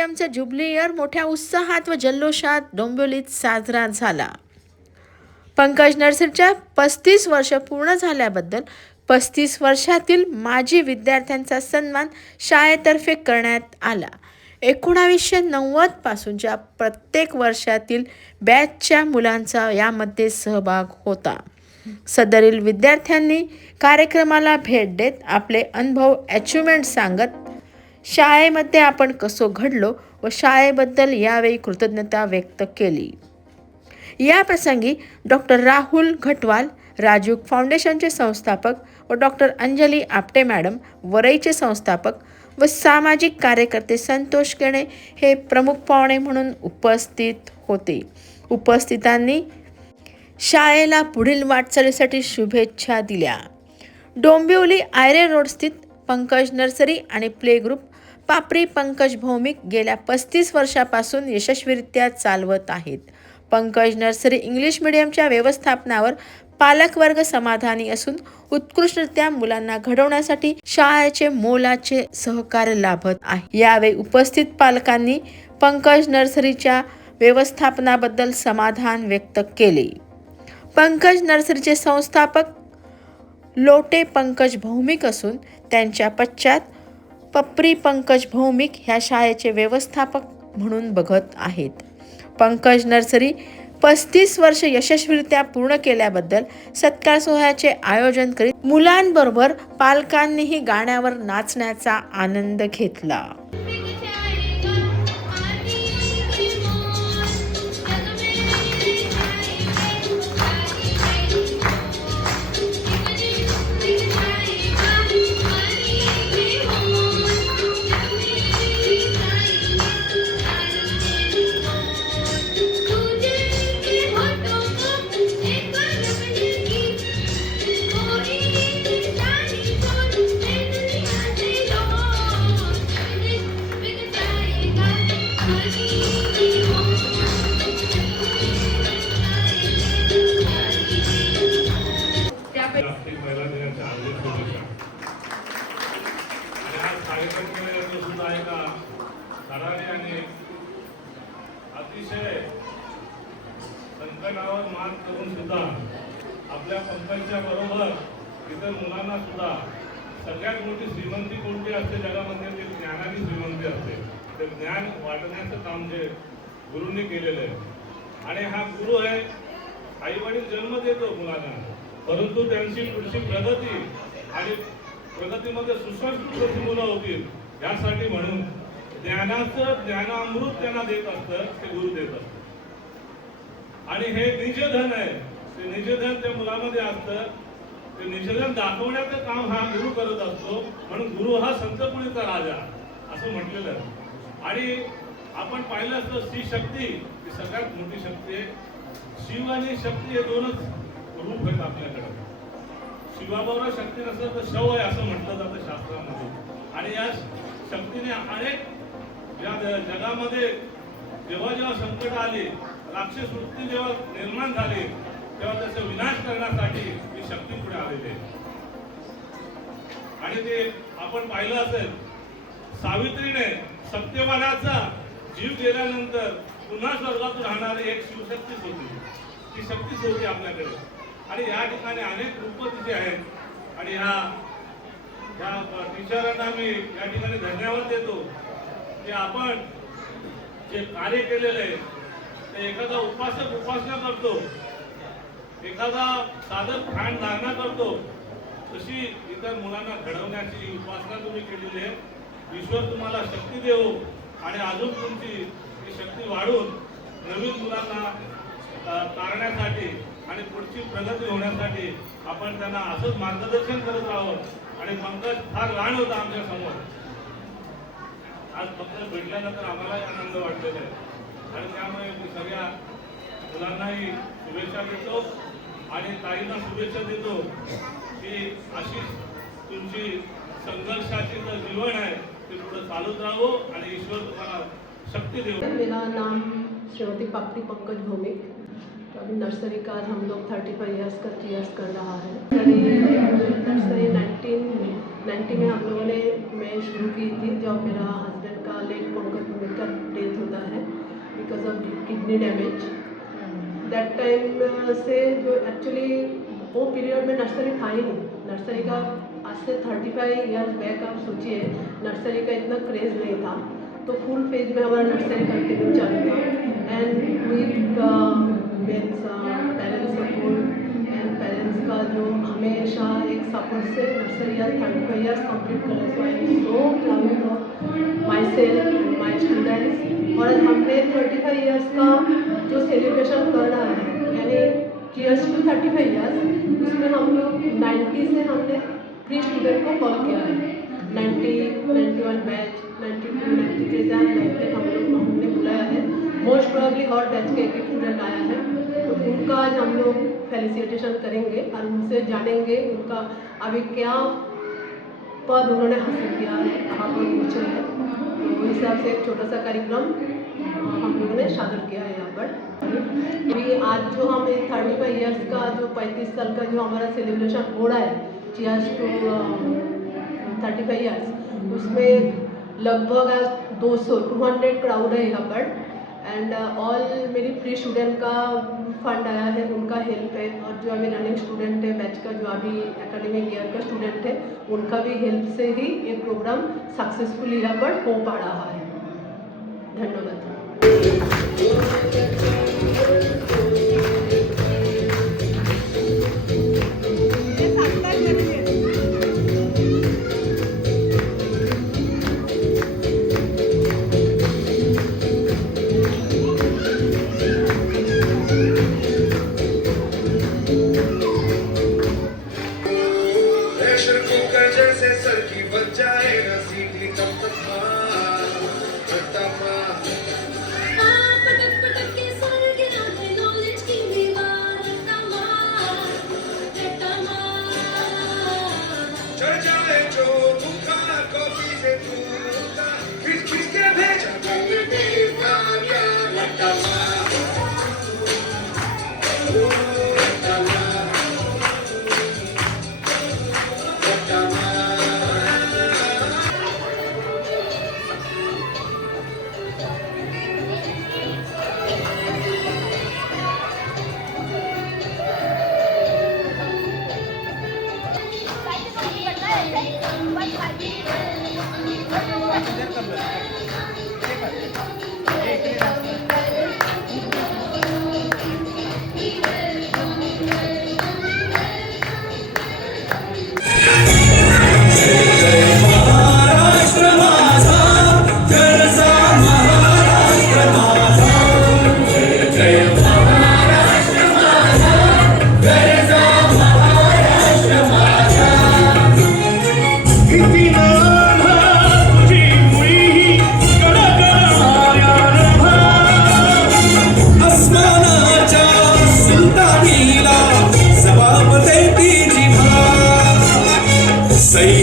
मीडियमचा jubilee year मोठ्या उत्साहात व जल्लोषात डोंबिवलीत साजरा झाला. पंकज नर्सरीच्या 35 वर्ष पूर्ण झाल्याबद्दल 35 वर्षातील माजी विद्यार्थ्यांचा सन्मान शाळेतर्फे करण्यात आला. 1990 पासूनच्या प्रत्येक वर्षातील बॅचच्या मुलांचा यामध्ये सहभाग होता. सदरील विद्यार्थ्यांनी कार्यक्रमाला भेट देत आपले अनुभव अचिव्हमेंट सांगत शाळेमध्ये आपण कसो घडलो व शाळेबद्दल यावेळी कृतज्ञता व्यक्त केली. या प्रसंगी डॉक्टर राहुल घटवाल, राजीव फाउंडेशनचे संस्थापक व डॉक्टर अंजली आपटे मॅडम, वरईचे संस्थापक व सामाजिक कार्यकर्ते संतोष केणे हे प्रमुख पाहुणे म्हणून उपस्थित होते. उपस्थितांनी शाळेला पुढील वाटचालीसाठी शुभेच्छा दिल्या. डोंबिवली आयरे रोड स्थित पंकज नर्सरी आणि प्ले ग्रुप पापरी पंकज भौमिक गेल्या 35 वर्षापासून यशस्वीरित्या चालवत आहेत. पंकज नर्सरी इंग्लिश मीडियमच्या व्यवस्थापनावर पालकवर्ग समाधानी असून उत्कृष्टरित्या मुलांना घडवण्यासाठी शाळेचे मोलाचे सहकार्य लाभत आहे. यावेळी उपस्थित पालकांनी पंकज नर्सरीच्या व्यवस्थापनाबद्दल समाधान व्यक्त केले. पंकज नर्सरीचे संस्थापक लोटे पंकज भौमिक असून त्यांच्या पश्चात पपरी पंकज भौमिक ह्या शाळेचे व्यवस्थापक म्हणून बघत आहेत. पंकज नर्सरी 35 वर्ष यशस्वीरित्या पूर्ण केल्याबद्दल सत्कार सोहळ्याचे आयोजन करीत मुलांबरोबर पालकांनीही गाण्यावर नाचण्याचा आनंद घेतला. अतिशय संकटावर मात करून सुद्धा आपल्या पंकजच्या बरोबर इतर मुलांना सुद्धा सगळ्यात मोठी श्रीमंती कोणती असते जगामध्ये, ती ज्ञानाची श्रीमंती असते. ते ज्ञान वाटण्याचं काम जे गुरुंनी केलेलं आहे. आणि हा गुरु आहे, आई वडील जन्म देतो मुलांना, परंतु त्यांची पुढची प्रगती आणि प्रगतीमध्ये सुसंस्कृत मुलं होतील यासाठी म्हणून ज्ञानाचं ज्ञानामृत त्यांना देत असतं, ते गुरु देत असतं. आणि हे निजधन आहे, ते निजधन त्या मुलामध्ये असतं. ते निजधन दाखवण्याचं काम हा गुरु करत असतो. म्हणून गुरु हा संतपुरीचा राजा असं म्हटलेलं आहे. आणि आपण पाहिलं असतं स्त्री शक्ती ही सगळ्यात मोठी शक्ती आहे. शिव आणि शक्ती हे दोनच रूप आहेत आपल्याकडे. शिवाबरोबर शक्ती नसेल तर शव आहे असं म्हटलं जातं शास्त्रामध्ये. आणि या शक्तीने अनेक या जगामध्ये जेव्हा जेव्हा संकट आले, राक्षस वृत्ती जेव्हा निर्माण झाली, तेव्हा त्याचा विनाश करण्यासाठी ही शक्ती पुढे आलेली आहे. आणि ते आपण पाहिलं असेल, सावित्रीने सत्यवानाचा जीव गेल्यानंतर पुन्हा स्वर्गात राहणारी एक शिवशक्तीच होती. ती शक्तीच होती आपल्याकडे. आणि या ठिकाणी अनेक रूप तिचे आहेत. आणि या टीचरांना मी या ठिकाणी धन्यवाद देतो की आपण जे कार्य केलेलं आहे ते एखादा उपासक उपासना करतो, एखादा साधक ध्यान धारणा करतो, तशी इतर मुलांना घडवण्याची उपासना तुम्ही केलेली आहे. ईश्वर तुम्हाला शक्ती देवो आणि अजून तुमची ही शक्ती वाढून नवीन मुलांना तारण्यासाठी आणि पुढची प्रगती होण्यासाठी आपण त्यांना असंच मार्गदर्शन करत आहोत. आणि पंकज फार लहान होता आमच्या समोर. आज पंकज भेटल्यानंतर आम्हालाही आनंद वाटलेला आहे. आणि त्यामुळे मी सगळ्या मुलांनाही शुभेच्छा देतो आणि ताईंना शुभेच्छा देतो की अशी तुमची संघर्षाची जो जीवन है ते पुढे चालूच राहो आणि ईश्वर तुम्हाला शक्ति देव। मेरा नाम श्रीमती पपरी पंकज भौमिक। अभी नर्सरी का हम लोग 35 ईयर्स कर रहा है। नर्सरी 1990 में हम लोगों ने मैं शुरू की थी, जब मेरा हस्बैंड का लेट पंकज भौमिक का किडनी डैमेज दैट टाइम से जो एक्चुअली वो पीरियड में नर्सरी था ही नहीं. नर्सरी का आज से 35 ईयर्स बैक आप सोचिए, नर्सरी का इतना क्रेज़ नहीं था. तो फुल फेज में हमारा नर्सरी कंटिन्यू चालू था end with parents support end parents का जो हमेशा एक सपोर्ट से नर्सरी आज 35 ईयर्स कंप्लीट कर रहे. So I am so proud of my self and my students. और आज हमने 35 ईयर्स का जो सेलिब्रेशन कर रहा है यानी चीयर्स टू 35 ईयर्स, उसमें हम लोग 90 से हमने प्री स्टूडेंट को कॉल किया है. 90, 91 बैच, 92, 93 से 90 हमने बुलाया है. मोस्ट प्रोबेबली और बैच के एक स्टूडेंट आया है. तो उनका आज हम लोग फेलिसिटेशन करेंगे और उनसे जानेंगे उनका अभी क्या पद उन्होंने हासिल किया है, कहाँ पर पहुँचे हैं. तो उस हिसाब से एक छोटा सा कार्यक्रम हम लोगों ने शामिल किया है यहाँ पर. अभी आज जो हम 35 ईयर्स का जो 35 साल का जो हमारा सेलिब्रेशन हो रहा है चीयर्स टू 35 ईयर्स, उसमें लगभग आज 200 क्राउड है यहाँ पर. एंड ऑल मेरी प्री स्टूडेंट का फंड आया है, उनका हेल्प है. और जो अभी रनिंग स्टूडेंट है बैच का, जो अभी एकेडमिक ईयर का स्टूडेंट है, उनका भी हेल्प से ही ये प्रोग्राम सक्सेसफुल यहाँ पर हो पा रहा है. धन्यवाद. प्रेशर कुकर जैसे सर की बच जाए ना सीटी तब तक घटता पटक पटक के सर गिरा है नॉलेज की दीवार चढ़ जाए जो बुखार कॉफी से दूर खिंच खिंच के भेजा सई